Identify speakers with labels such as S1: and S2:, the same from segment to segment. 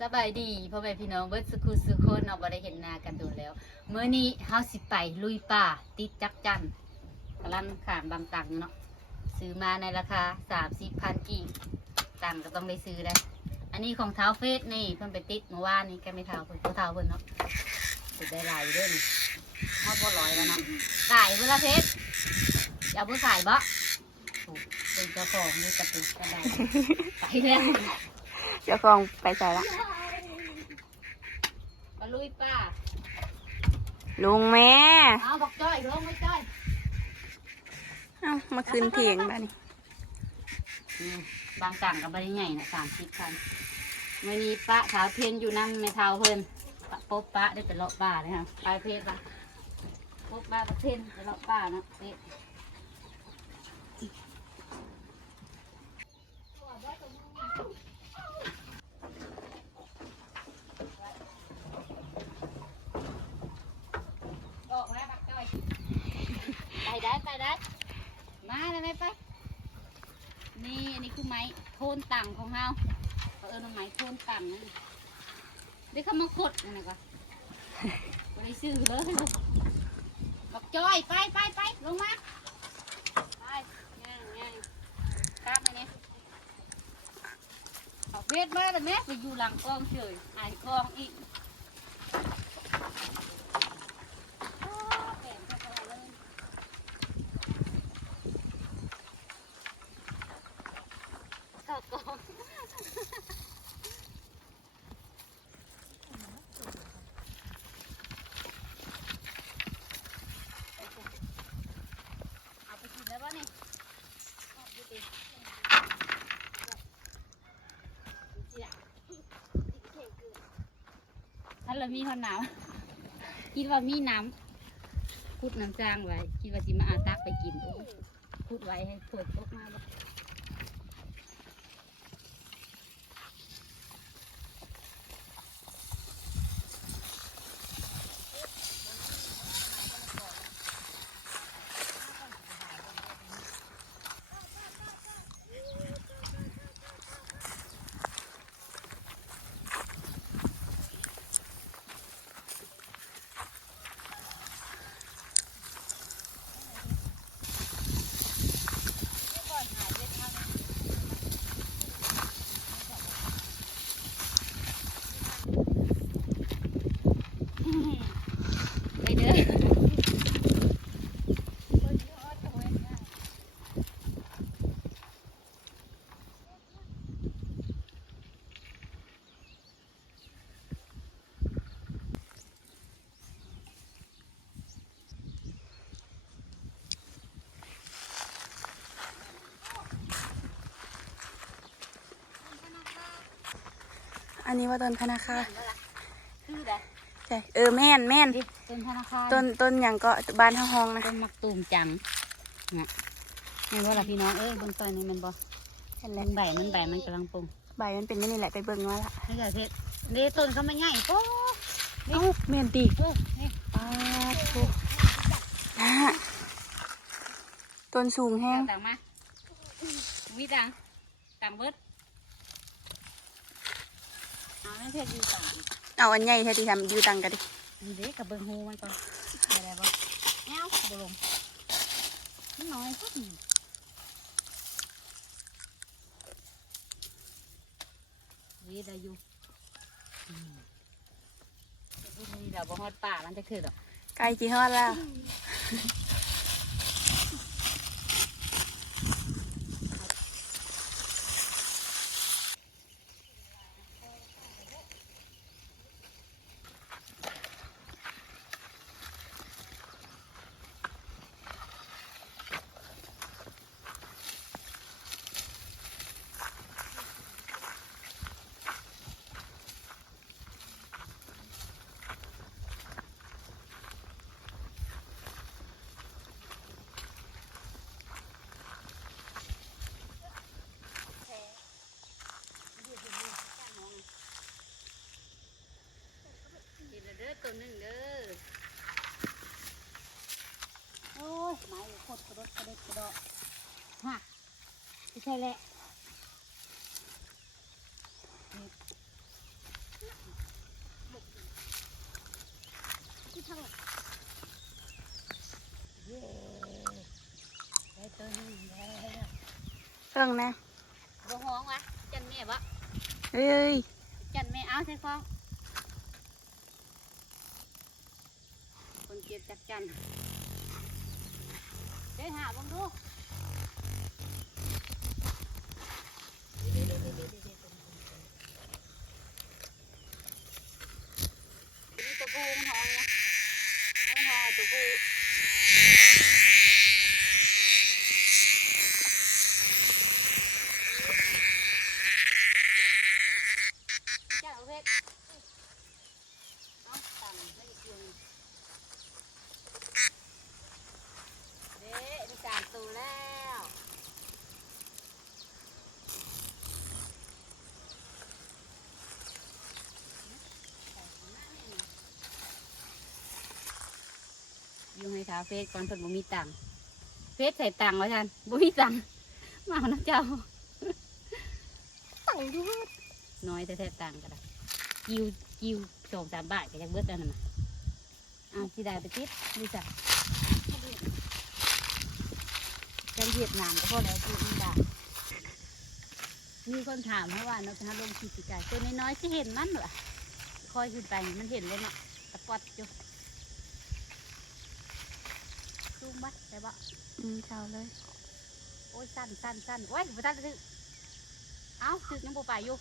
S1: สบายดีพ่อแม่พี่น้องเบิร์ดสุขุสุขคนเอาบ่ได้เห็นหน้ากันดูแล้วเมื่อนี้เฮาสิไปลุยป่าติดจักจันกำลังขามบางตังเนาะซื้อมาในราคาสามสิบพันกีบตังก็ต้องได้ซื้อได้อันนี้ของเท้าเฟสนี่เพิ่นไปติดเมื่อวานนี้แกไม่เท้าเพิ่นเท้าเพิ่นเนาะติดได้หลายอยู่เด้วยนี่เฮาบ่ร้อยแล้วเนาะขายเวลาเพชรอย่าเพิ่งขายบ่เป็นเจ้าของนี่กระตุกกระไดไปแล้ว
S2: เจ้าของไปใส่ละ
S1: มาลุยป้า
S2: ลุงแม่
S1: เอาบอกจ้อยลงไม่จ้อย
S2: เอ้ามาคืนเถียงบ้านี่
S1: นี่บางต่างกับบริใหญ่นะสามสิบพันวันนี้ป้าขาวเพียนอยู่นั่งไม่เท่าเพิ่นปะป๊บป้าได้ไปเลาะป่าเลยค่ะไปเพศปะป๊บป้าประเทนไปเลาะป่าเนาะเอ๊ะออกแล้วบักจ้อยไปได้ไปได้ มาเลย ไหมไป นี่อันนี้คือไม้โทนต่างของเฮาเออไม้โทนต่างนั่นเดี๋ยวเขามากดนั่นนะก็บริซื้อเลยบอกจอยไปไปไปลงมา ไปง่ายง่ายข้ามไปนี่ยเอาเวทมาเลยแม่ไปอยู่หลังกล้องเฉยหายกล้องอีกโอ้แก่งเข้าไปเลย ข้าวกล้องเอาไปกินแล้วป่ะนี่เอาไปกินามีข้าหนาวคิดว่ามีน้ำพุดน้ำจางไว้ คิดว่าสิมาอาตักไปกินโอ้ยพุดไว้ให้ฝนตกมา นนี้
S2: ว่าต้นพนาคา
S1: คืออะไร
S2: ใช่เออแม่นแม่น
S1: ดิต้นธนาคาร
S2: ต้นต้นอย่างก็บ้านเฮาห้องนะ
S1: ต้นมักตูมจังนะเห็นว่าล่ะพี่น้องเอ้ยบนต้นนี้มันบ่
S2: เห็น
S1: มั
S2: แล้ว
S1: นใบมันใบมันกำลังปรุง
S2: ใบมันเป็นไม่นี่แหละไปเบิ่งมาละ
S1: นี่ก็เพชรนี่ต้นเขาไม่ใหญ่โอ้
S2: เอ้าแม่นตี
S1: โหนี่
S2: ปาดโถนะต้นสูงแห้ง
S1: ต่างมามีต่างต่างเบิด เอาไม่เพชรดีต่าง
S2: เอาอันใหญ่แท้ที่ทำอยู่ตังกันดิ
S1: นี่เด็กกับเบิ้งหูมันก่อนอะไรบ่เอ้าบ่ลงมันน้อยสักหนึ่งวีได้อยู่อืมวีได้อยู่ดอกบ่ฮอดป่ามันจะคือดอก
S2: ใกล้จีฮอดแล้ว
S1: กระดอกฮะไม่ใช่แหละที่ทางเย้ได้ตัวนี้แล้ว
S2: เพิ่งนะ
S1: บ่ห้องวะจันแม่บะ
S2: เฮ้ย
S1: จันแม่เอาใช่ฟองคนเก็บจากจัน เด้หาเบังดูนี่ตัวผู้มันฮ้องนะมันฮ้องตัวผู้ จ้าเอาเพชรเอาตังไม่ได้กินเด้มีการตูแล้ว อยู่ให้ท้าเฟซก่อนเพิ่นบ่มีตังค์เฟซใส่ตังค์ว่าท่านบ่มีตังค์มาเอาน้ำเจ้า
S2: ตังด้วย
S1: น้อยแต่แทบต่างกันละกิวกิวสองสามบาทก็ยังเบิดแล้วนั่นน่ะเอาสิได้ไปติดดูจ้ะจังเวียดนามก็พอแล้วกิวนี่ได้มีคนถามเพราะว่าเราจะหาลงขีดไก่ตัวน้อยๆที่เห็นมันเหรอคอยขึ้นไปมันเห็นเลยเนาะตะปอดอยู่ซูม บัดได้ปะ
S2: อืมเช้าเลย
S1: โอ้ยสั้นสั้นสั้นโอ้ยบ่ทันได้ซื้อเอาซื้อยังบ่ไปอยู่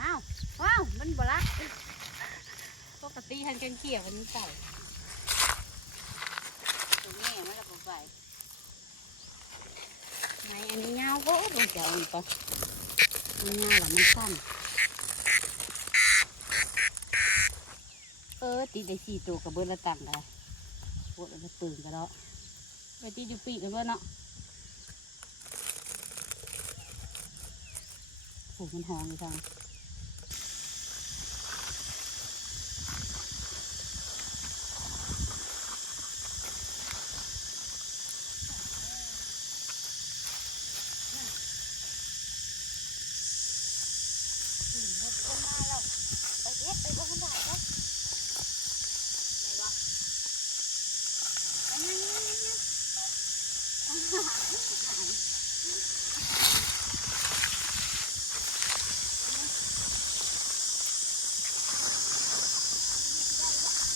S1: อ้าวว้าวมันบ่รักปกติหันกันเกี่ยวมันเก่าตัวแม่มันละบ่ไปไหนอันนี้ยาวโอ้ลงเจ้าอันนี้ปะมันยาวหรือมันสั้นเออตีได้สี่ตัวกับเบิร์ละตังค์ได้ ปวดมันตื่นกันแล้วไปตีจุปีกกันเบิร์เนาะโอ้มันหอมจัง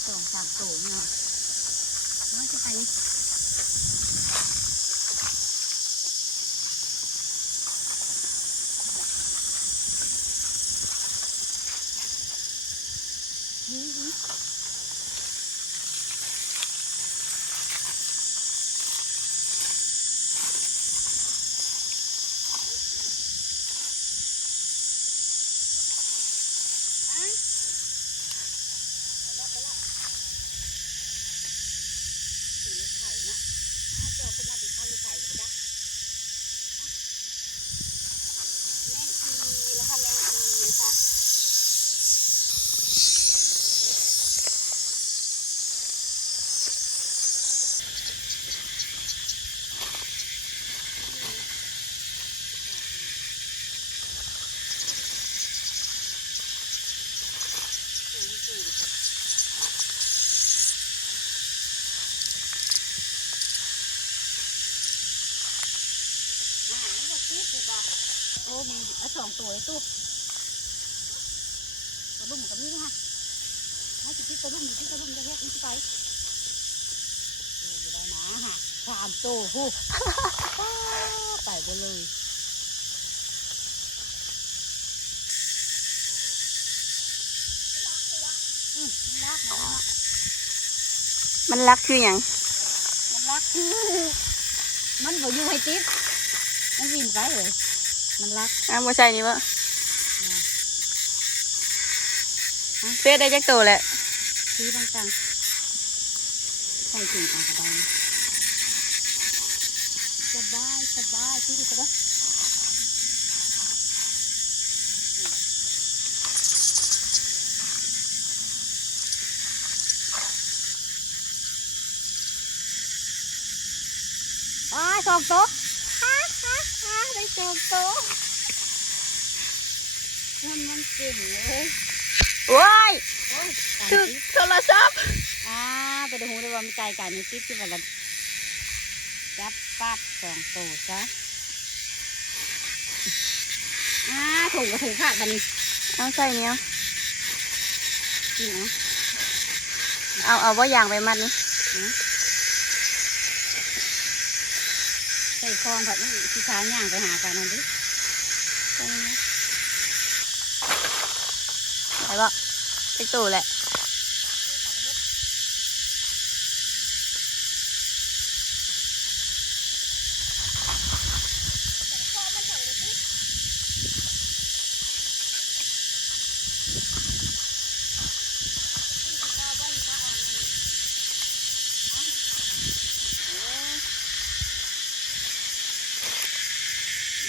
S1: สองสามตัวเนาะน้อยจะไปนี่นี่อะ สีไข่เนาะอ้าวเจ้าขึ้นมาถึงขั้นลูกไข่เลยจ้ะแมงอีแล้วค่ะแมงอีนะคะอาหารไม่ก็คิดเลยบอกโอ้มีเอาสองตัวเลยตู้ตัวลุ่มกับนี่นะให้จิตตัวลุ่มอยู่ที่ตัวลุ่มจะเฮ็ดมันจะไปโอ้ไม่ได้นะฮะสามตัวฮู้ไปหมดเลยอืมมันรักมันเนาะ
S2: มันรักคืออย่าง
S1: มันรักคือ มันบ่อยู่ให้ติดมันวิ่งไปเลย มันรัก
S2: อ้าวบ่ใช่นี่บ่
S1: นะ
S2: เฟซได้จักโตแหละ
S1: ซื้อบางตังใส่ถุงออกกระดานสบายสบายที่ดีสุดแล้วอ้ายสองโต๊ะฮ่าฮ่าฮ่าได้สอง โต๊ะมันมันเก่งเลย
S2: ว้าย
S1: โอ้ยตาย
S2: ถึก
S1: สิ
S2: โทรศัพท์
S1: อ่าไปดูได้ว่ามันไกลกันนี่ติ๊บที่มันละจับปั๊บสองตัวซะอ่าถุงกับถุงขาดบันนี้
S2: เอาใส่เนี้ย
S1: จริงนะ
S2: เอาเอาว่ายางไปมัดนี่
S1: ใส่คองผัดนี่ที่ช้าย่างไปหากันนั่นดิ
S2: ไปบ่ไปตู่แหละ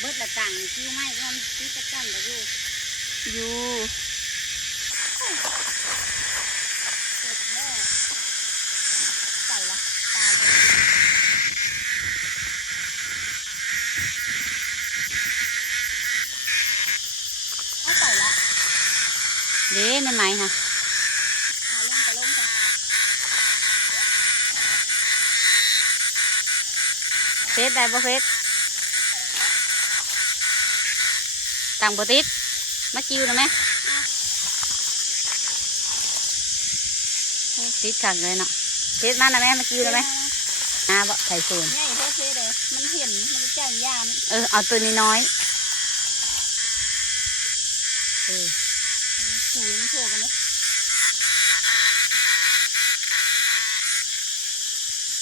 S1: เบิดละตังคิ้วไม้ก็มันคิ้วจะกั้นแต่อยู่
S2: อยู่
S1: เสร็จแล้วใส่ละตายไปเอาใส่ละเด้ในไม้ค่ะเอาลงไปลงไปเฟส ได้บ่เฟสต่างบ่ติดมากิ้วนะแม่ติดขังเลยเนาะเฟสมานะแม่มากิ้วนะแม่อ่าบ่ไข่โซน
S2: ง่ายโทษเเลยมันเห็นมันจะจ่ายยาม
S1: เออเอาตัวนี้น้อยเออ
S2: หูมันโผล่กันเนาะ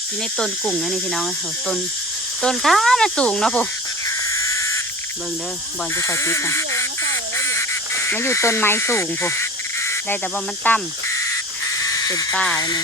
S1: อยู่ในต้นกุ้งนะนี่พี่น้องเออต้น ต้นข้ามันสูงเนาะพวกเบิ่งเด้อบอลจะคอยติดนะ
S2: มั
S1: นอยู่ต้นไม้สูงพวกได้แต่บอลมันต่ำเป็นป่าเลยนี่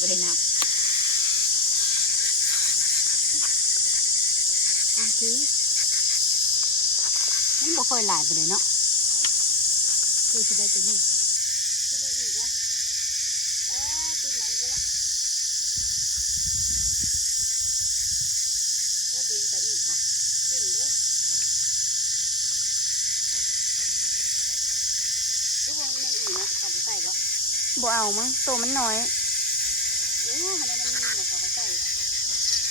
S1: ไม่ได้นับอะคือมันบ่ค่อยหลายไปเลยเนาะคือที่ได้ตัวนี้ที่ได้อีกอะเออติดไหนไปละโอ้เบียนไปอีกค่ะจริงด้วยทุกวงในอีนะขาดใส่ปะ
S2: บ่เอามั้งตัวมันน้อย
S1: โอ้ทำไมมันมีเนี่ยเขาใส่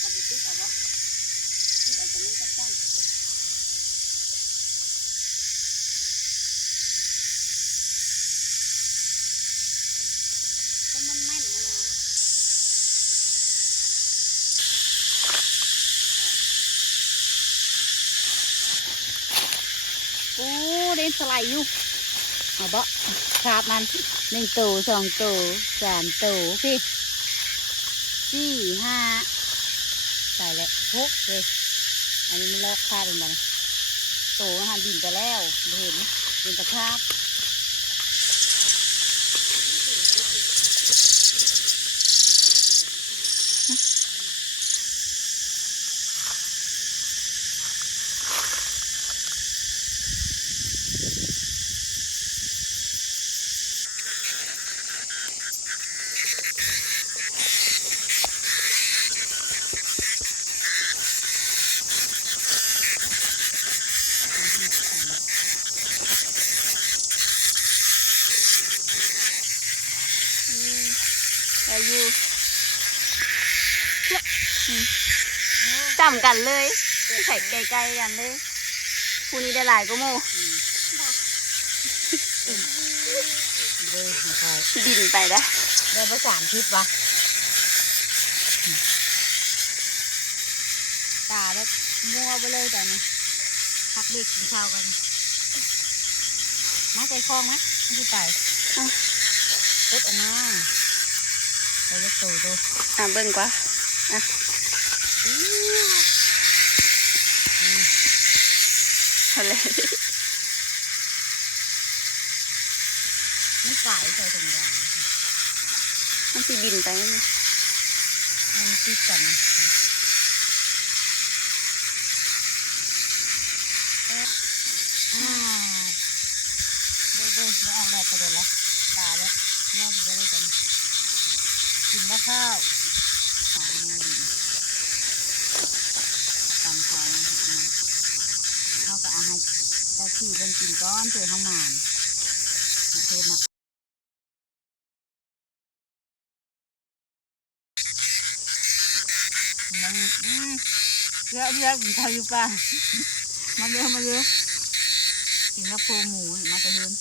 S1: ขาดติ๊กเอาปะติ๊กเอาจะไม่จัดจ้านก็มันแม่นนะนะโอ้เด่นสไลด์อยู่ เอาบ่ ครับมันหนึ่งตัวสองตัวสามตัวพี่สี่ห้าใส่แล้วหกเลยอันนี้มันลอกคาบเป็นมันตัวมันหันบินไปแล้วเห็นเป็นตะคราบ
S2: อายุจำ กันเลยใส่ใกล้ๆกันเลยคู่นี้ได้หลายก็โม
S1: เลยของใคร
S2: ดินไปได้
S1: ได้ภาษามทิพย์วะตาแล้วมัวไปเลยแต่นี่พักเด็กกินข้าวกันมาใจคลองไหมไม่ได้ไปรถออกมาไปเล็กตูดู
S2: อะเบิ่งกว่าอะเอาเลย
S1: มันไก่ใส่ตรงกลาง
S2: มันสิบินไปไหม
S1: มันติดกันอ่าเด้อเด้อเด้อออกแดดกระโดดละตาแล้วมัวไปเลยกันกินบ้าข้าวหอมมัวดินตำข้าวนะเขาก็อาหารเจ้าที่เป็นกินก้อนเจอข้าวหมานเทศนะมันอืมเยอะเยอะกินข้าวอยู่ป่ะมาเยอะมาเยอะกินกับโครงหมูนี่มาจะเฮิน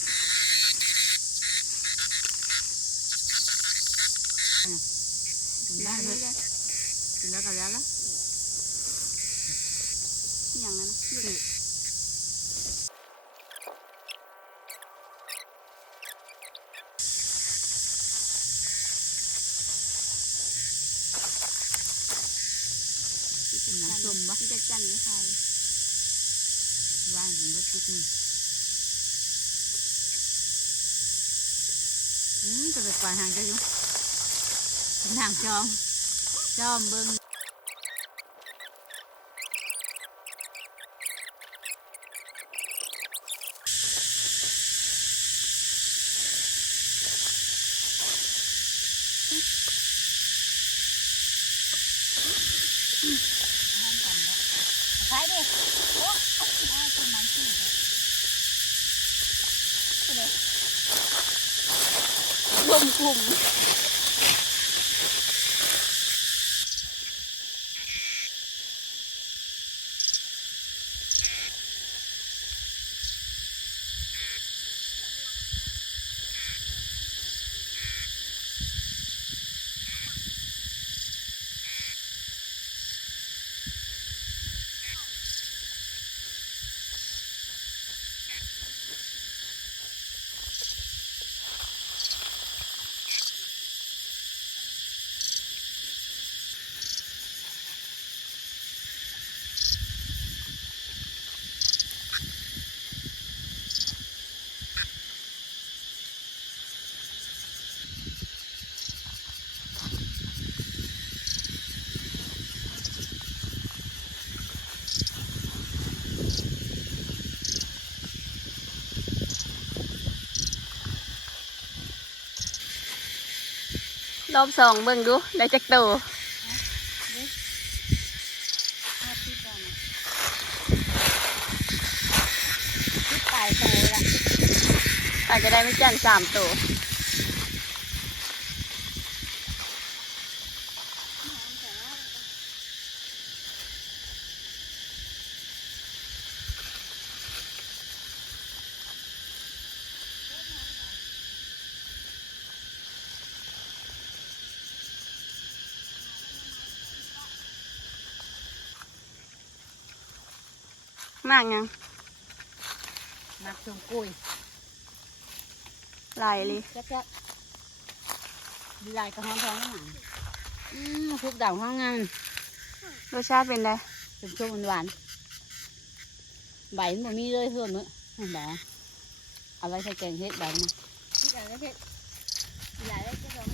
S1: กินได้เลยกินแล้วก็แล้วละ
S2: อย่างนั้นนะ
S1: กินน้ำส้มปะ
S2: ที่จะจันไม่ใคร
S1: ว่างกินเบิดปุ๊บนี่อืมจะไปปล่อยหางกันอยู่นห่างจอมจอมเบิ้ง ขายดิโอ้เอาต้นไม้ขึ้น
S2: ลมกลุ่ม รอบสองเบิ่งดู ได้จักโต
S1: อายโตละ
S2: อาจจะได้ไม่จันสามตัวากยัง
S1: มักชมกุย
S2: ลายเลย
S1: แซ่บๆลายกระห้องท้องหนังอืมทุกดาวห้องงาน
S2: รสชาติเป็นไง
S1: ชมชมหวานใบมันบ่มีเลยเพิ่มเนอะเห็นบ่เอาไว้ใส่แกงเฮ็ดแบบนี้
S3: ที่ไหนแล้วเพชรหลายแล้วจะลง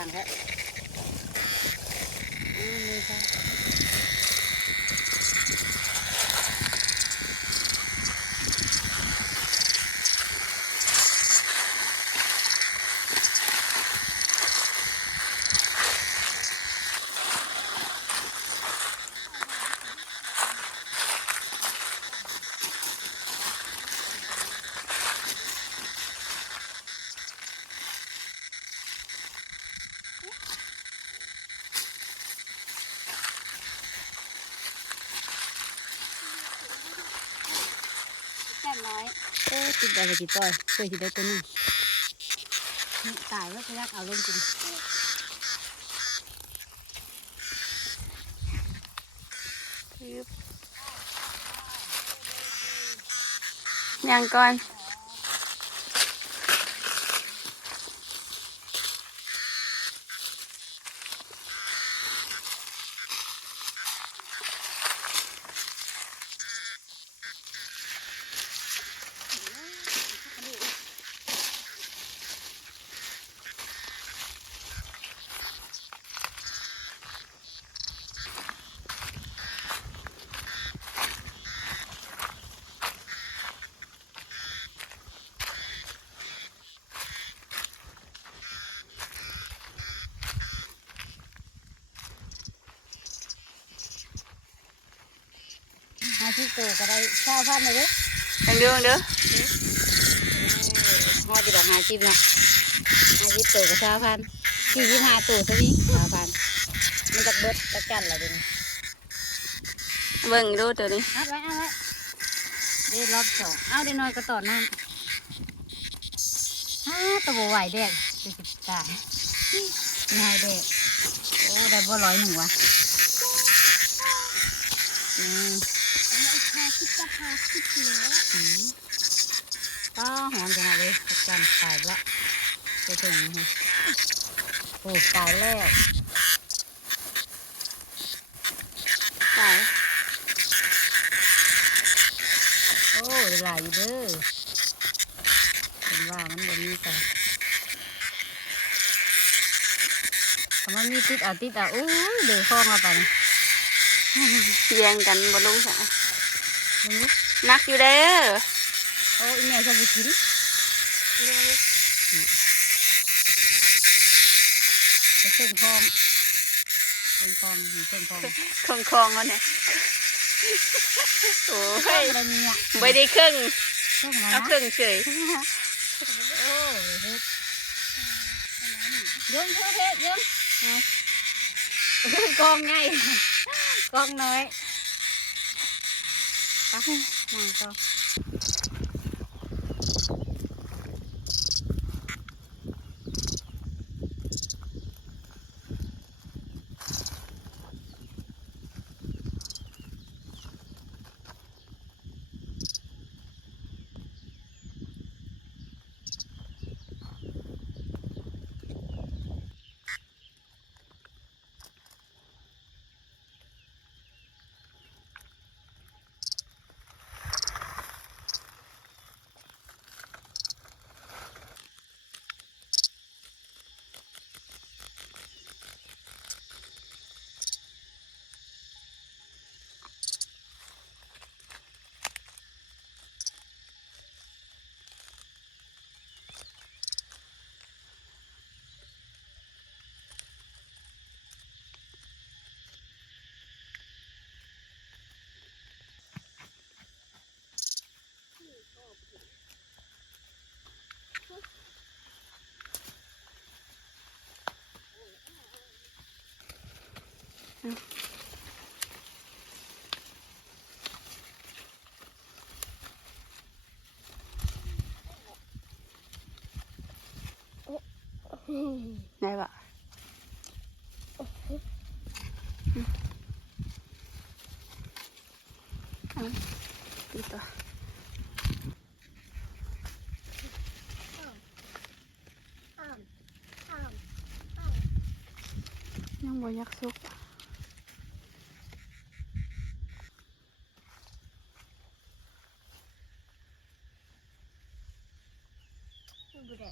S1: ดังแล้อืมนี่ค่ะแค่น้อย เออติดอะไปติดต่อยเพื่อที่ได้ตัวนี้ตายแล้วจะยักเอาลงกิน
S2: ยังก่อน
S1: หาที่โต ก็ได้เช้าพันเลยเด้อ
S2: ยังดูเด้อ
S1: ห้าจิบดอกหาจิบเนาะหาจิบโตก็เช้าพันสี่สิบห้าตัวซะนี่เช้าพันมันจะเบิดตะกันอะไรเดี๋ยวนี้
S2: เบิ่งดูตัวนี้
S1: เอาไว้เอาไว้เดี๋ยวรอบสองเอาเดี๋ยวน้อยก็ต่อน้ำฮ่าตัวบไหวแดกจะสิบตายง่ายแดกโอ้ได้บ่ร้อยหนึ่งวะอืม
S3: จะพาคิดเหลือ
S1: มก็หอมจังเลยตะกันตายละไปถึงโอ้ตายแล้ว
S2: ตาย
S1: โอ้ยหลายอยู่เด้อเป็นว่ามันบ่มีแต่คำว่ามีติดเอาติดเอาอู้ยเดือดฟองอาไปนะ
S2: แย่งกันบ่ลงซะ
S1: มึงรู้
S2: นักอยู่เด้อ
S1: โอ้ยแม่จะไปกินไปเส้นฟองเส้นฟองนี่เส้นฟอง
S2: คงคองๆเอาเนี่ยโอ้
S1: เฮ้ย
S2: ย
S1: อะไรเนี่ย
S2: ไม่ได้ครึ่ง
S1: เครื่องอะไร
S2: เอา
S1: นะ
S2: ครึ่งเฉย
S1: โอ้ยเฮ็ดยงเพื่อเฮ็ดยงเอากองไงกองน้อย ไป
S2: นั่งต่อ ได้ปะเอาดีตัวยังบ่ยากสุก
S1: บุเด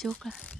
S2: สุกละ